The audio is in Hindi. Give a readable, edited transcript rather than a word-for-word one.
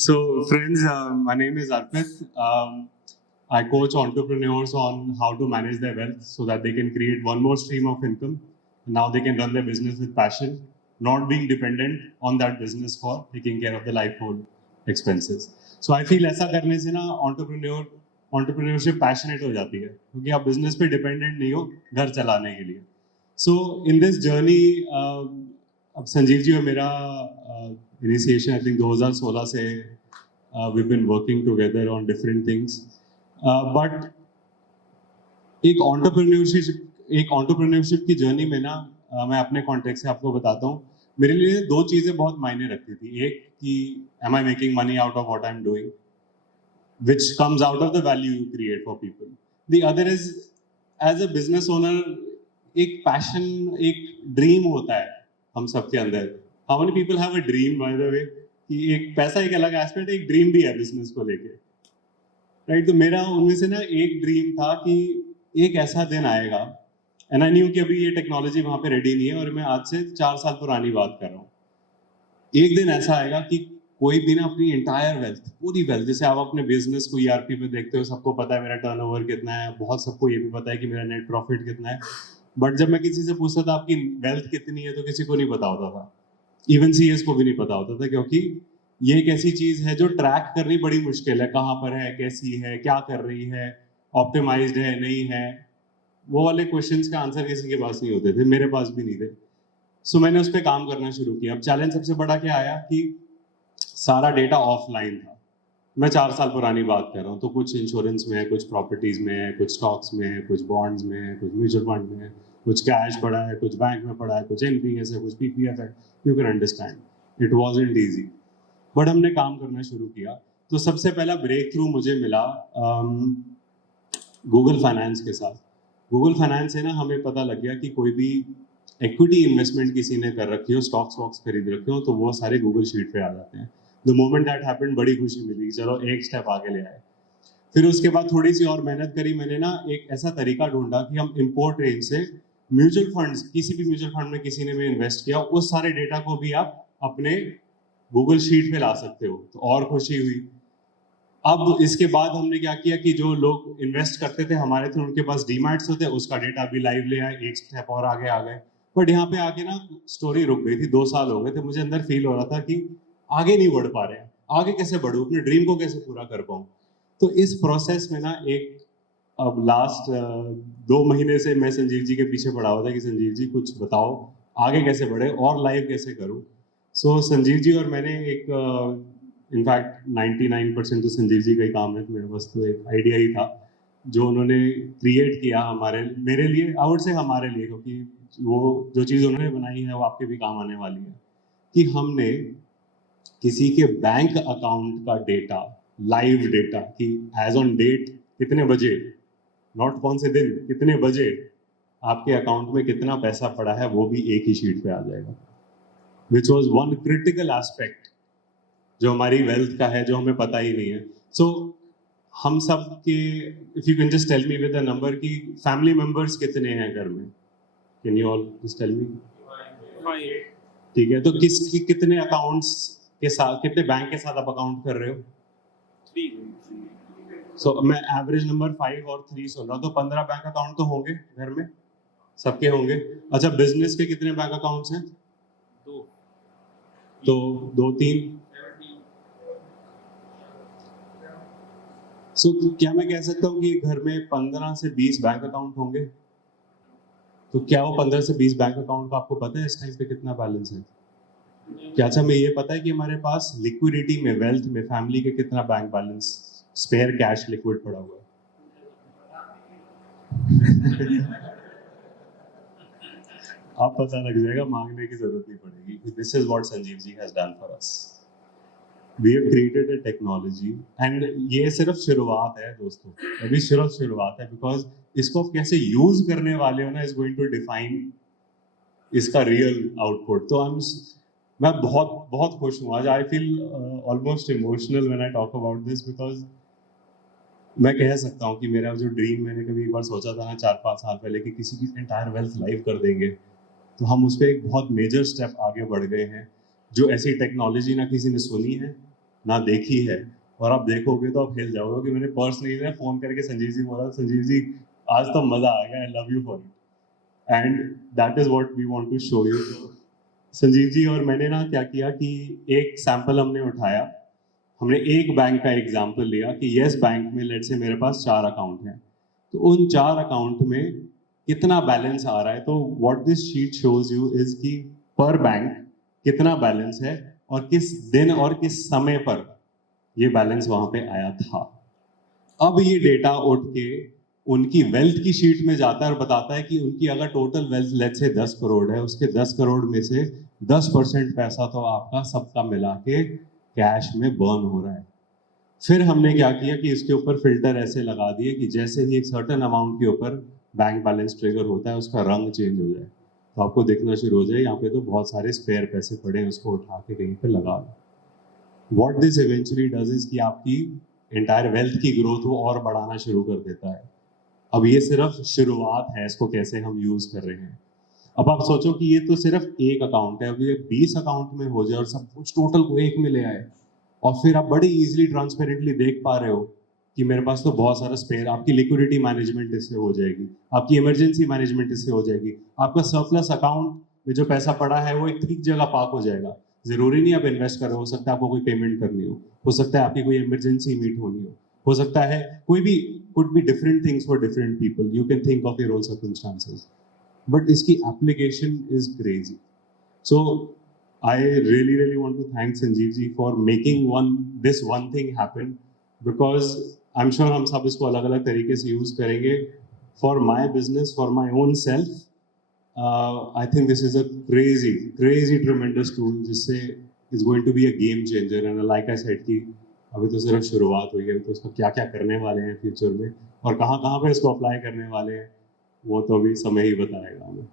So, friends, my name is Arpit. I coach entrepreneurs on how to manage their wealth so that they can create one more stream of income. Now they can run their business with passion, not being dependent on that business for taking care of the lifehold expenses. So I feel ऐसा करने से ना entrepreneurship passionate हो जाती है क्योंकि आप business पे dependent नहीं हो घर चलाने के लिए. So in this journey, अब संजीव जी और मेरा इनिशिएशन आई थिंक 2016 से we've been working together on different things, but एक entrepreneurship की जर्नी में ना मैं अपने कॉन्टेक्स्ट से आपको बताता हूँ. मेरे लिए दो चीजें बहुत मायने रखती थी. एक कि am I making money out of what I'm doing, which comes out of the value you create for people. The other is as a business owner एक passion, एक dream होता है हम सबके अंदर. How many people have a dream, by the way? कि एक पैसा एक अलग एस्पेक्ट, एक ड्रीम भी है बिजनेस को लेके, राइट? तो मेरा उनमें से ना एक ड्रीम था कि एक ऐसा दिन आएगा, एंड आई न्यू कि अभी ये टेक्नोलॉजी वहां पे रेडी नहीं है और मैं आज से 4 साल पुरानी बात कर रहा हूँ. एक दिन ऐसा आएगा कि कोई भी ना अपनी एंटायर वेल्थ, पूरी वेल्थ, जैसे आप अपने बिजनेस को ईआरपी पे देखते हो, सबको पता है मेरा टर्नओवर कितना है, बहुत सबको ये भी पता है कि मेरा नेट प्रॉफिट कितना है, बट जब मैं किसी से पूछता था आपकी वेल्थ कितनी है तो किसी को नहीं पता होता था. इवन सीएस को भी नहीं पता होता था, क्योंकि ये एक ऐसी चीज है जो ट्रैक करनी बड़ी मुश्किल है. कहाँ पर है, कैसी है, क्या कर रही है, ऑप्टिमाइज्ड है, नहीं है, वो वाले क्वेश्चंस का आंसर किसी के पास नहीं होते थे, मेरे पास भी नहीं थे. सो मैंने उस पर काम करना शुरू किया. अब चैलेंज सबसे बड़ा क्या आया कि सारा डेटा ऑफलाइन था. मैं 4 साल पुरानी बात कर रहा हूँ, तो कुछ इंश्योरेंस में है, कुछ प्रॉपर्टीज में है, कुछ स्टॉक्स में है, कुछ बॉन्ड्स में है, कुछ म्यूचुअल फंड में है, कुछ कैश पड़ा है, कुछ बैंक में पड़ा है, कुछ एनपीएस है, कुछ पीपीएफ है. You can understand it wasn't easy, but हमने काम करना शुरू किया. तो सबसे पहला ब्रेक थ्रू मुझे मिला गूगल फाइनेंस के साथ. गूगल फाइनेंस से ना हमें पता लग गया कि कोई भी इक्विटी इन्वेस्टमेंट किसी ने कर रखी हो, स्टॉक्स खरीद रखे हो, तो वो सारे गूगल शीट पे आ जाते हैं. द मोमेंट दैट हैपेंड बड़ी खुशी मिली, चलो एक स्टेप आगे ले आए. फिर उसके बाद थोड़ी सी और मेहनत करी. मैंने ना एक ऐसा तरीका ढूंढा कि हम इम्पोर्ट रेंज से म्यूचुअल फंड्स, किसी भी म्यूचुअल फंड में किसी ने भी इन्वेस्ट किया, उस सारे डेटा को भी आप अपने गूगल शीट पे ला सकते हो. तो और खुशी हुई. अब इसके बाद हमने क्या किया कि जो लोग इन्वेस्ट करते थे हमारे थे, उनके पास डीमैट्स होते, उसका डेटा भी लाइव ले आए, एक स्टेप और आगे आ गए. बट यहाँ पे आके ना स्टोरी रुक गई थी. 2 साल हो गए थे, मुझे अंदर फील हो रहा था कि आगे नहीं बढ़ पा रहे हैं. आगे कैसे बढ़ूं, अपने ड्रीम को कैसे पूरा कर पाऊं. तो इस प्रोसेस में ना एक अब लास्ट 2 महीने से मैं संजीव जी के पीछे पड़ा हुआ था कि संजीव जी कुछ बताओ, आगे कैसे बढ़े और लाइव कैसे करूं. सो संजीव जी और मैंने एक इनफैक्ट 99% तो संजीव जी का ही काम है, मेरे पास तो एक आइडिया ही था जो उन्होंने क्रिएट किया मेरे लिए, आई वुड से हमारे लिए, क्योंकि वो जो चीज़ उन्होंने बनाई है वो आपके भी काम आने वाली है. कि हमने किसी के बैंक अकाउंट का डेटा, लाइव डेटा, कि एज ऑन डेट कितने बजे, नॉट कौन से दिन, कितने बजे आपके अकाउंट में कितना पैसा पड़ा है, वो भी एक ही शीट पे आ जाएगा. Which was one critical aspect जो हमारी वेल्थ का है, जो हमें पता ही नहीं है. सो हम सब के, if you can just tell me with a number कि फैमिली मेंबर्स कितने हैं घर में, can you all just tell me? ठीक है, तो कितने अकाउंट्स के साथ, कितने बैंक के साथ आप अकाउंट कर रहे हो? 3. सो मैं एवरेज नंबर 5 और 3 सुन रहा हूँ, तो 15 बैंक अकाउंट तो होंगे घर में, सबके होंगे. अच्छा, बिजनेस के कितने बैंक अकाउंट्स हैं? 2. तो 2-3. सो क्या मैं कह सकता हूँ कि घर में 15 से 20 बैंक अकाउंट होंगे? तो क्या वो 15 से 20 बैंक अकाउंट का आपको पता है इस टाइम पे कितना बैलेंस है? क्या अच्छा हमें ये पता है कि हमारे पास लिक्विडिटी में, वेल्थ में, फैमिली के कितना bank balance, spare cash liquid पड़ा हुआ है? आप पता लग जाएगा, मांगने की जरूरत नहीं पड़ेगी. This is what Sanjeev ji has done for us. We have created a technology, and ये सिर्फ शुरुआत है दोस्तों, अभी सिर्फ शुरुआत है. बिकॉज इसको आप कैसे यूज करने वाले हो ना, इज गोइंग टू डिफाइन इसका रियल आउटपुट. तो मैं बहुत बहुत खुश हूँ आज. I feel almost emotional when I talk about this, because मैं कह सकता हूँ कि मेरा जो ड्रीम, मैंने कभी एक बार सोचा था ना 4-5 साल पहले कि किसी की एंटायर वेल्थ लाइव कर देंगे, तो हम उस पर एक बहुत मेजर स्टेप आगे बढ़ गए हैं. जो ऐसी टेक्नोलॉजी ना किसी ने सुनी है, ना देखी है, और आप देखोगे तो आप हिल जाओगे कि मैंने पर्स नहीं लिया, फ़ोन करके संजीव जी बोला, संजीव जी आज तो मज़ा आ गया, I love you for it, and that is what we want to show you. Sanjeev ji और मैंने ना क्या किया कि एक सैंपल हमने उठाया, हमने एक बैंक का एग्जांपल लिया कि येस बैंक में लेट्स से मेरे पास 4 अकाउंट हैं, तो उन 4 अकाउंट में कितना बैलेंस आ रहा है, तो what this sheet shows you is कि पर बैंक कितना बैलेंस है और किस दिन और किस समय पर ये बैलेंस वहां पे आया था। अब ये डेटा उठ के उनकी वेल्थ की शीट में जाता है और बताता है कि उनकी अगर total wealth let's say 10 crore है, उसके 10 करोड़ में से 10% पैसा तो आपका सबका मिला के कैश में बर्न हो रहा है। फिर हमने क्या किया कि इसके ऊपर फिल्टर ऐसे लगा दिए कि जैसे ही एक सर्टेन अमाउंट के ऊपर बैंक बैलेंस ट्रिगर होता है, उसका रंग चेंज हो जाए, तो आपको देखना शुरू हो जाए यहाँ पे तो बहुत सारे स्पेयर पैसे पड़े हैं, उसको उठा के कहीं पे लगा दो। What this eventually does is कि आपकी एंटायर वेल्थ की ग्रोथ वो और बढ़ाना शुरू कर देता है। अब ये सिर्फ शुरुआत है, इसको कैसे हम यूज कर रहे हैं। अब आप सोचो कि ये तो सिर्फ एक अकाउंट है, अब ये 20 अकाउंट में हो जाए और सब कुछ टोटल को एक में ले आए, और फिर आप बड़ी इजीली ट्रांसपेरेंटली देख पा रहे हो कि मेरे पास तो बहुत सारा स्पेयर, आपकी लिक्विडिटी मैनेजमेंट इससे हो जाएगी, आपकी इमरजेंसी मैनेजमेंट इससे हो जाएगी, आपका सरप्लस अकाउंट में जो पैसा पड़ा है वो एक ठीक जगह पार्क हो जाएगा। जरूरी नहीं आप इन्वेस्ट करो, हो सकता है आपको कोई पेमेंट करनी हो सकता है आपकी कोई इमरजेंसी मीट होनी हो सकता है कोई भी, could be different things for different people, you can think of your own circumstances, but इसकी application is crazy. So I really want to thank Sanjeev ji for making this one thing happen, because I'm sure हम सब इसको अलग अलग तरीके से यूज करेंगे for my business, for my own self. I think this is a crazy tremendous tool जिससे is going to be a game changer, and like I said कि अभी तो सिर्फ शुरुआत हुई है, तो इसको क्या क्या करने वाले हैं फ्यूचर में और कहाँ कहाँ पे इसको अप्लाई करने वाले हैं वो तो अभी समय ही बताएगा हमें।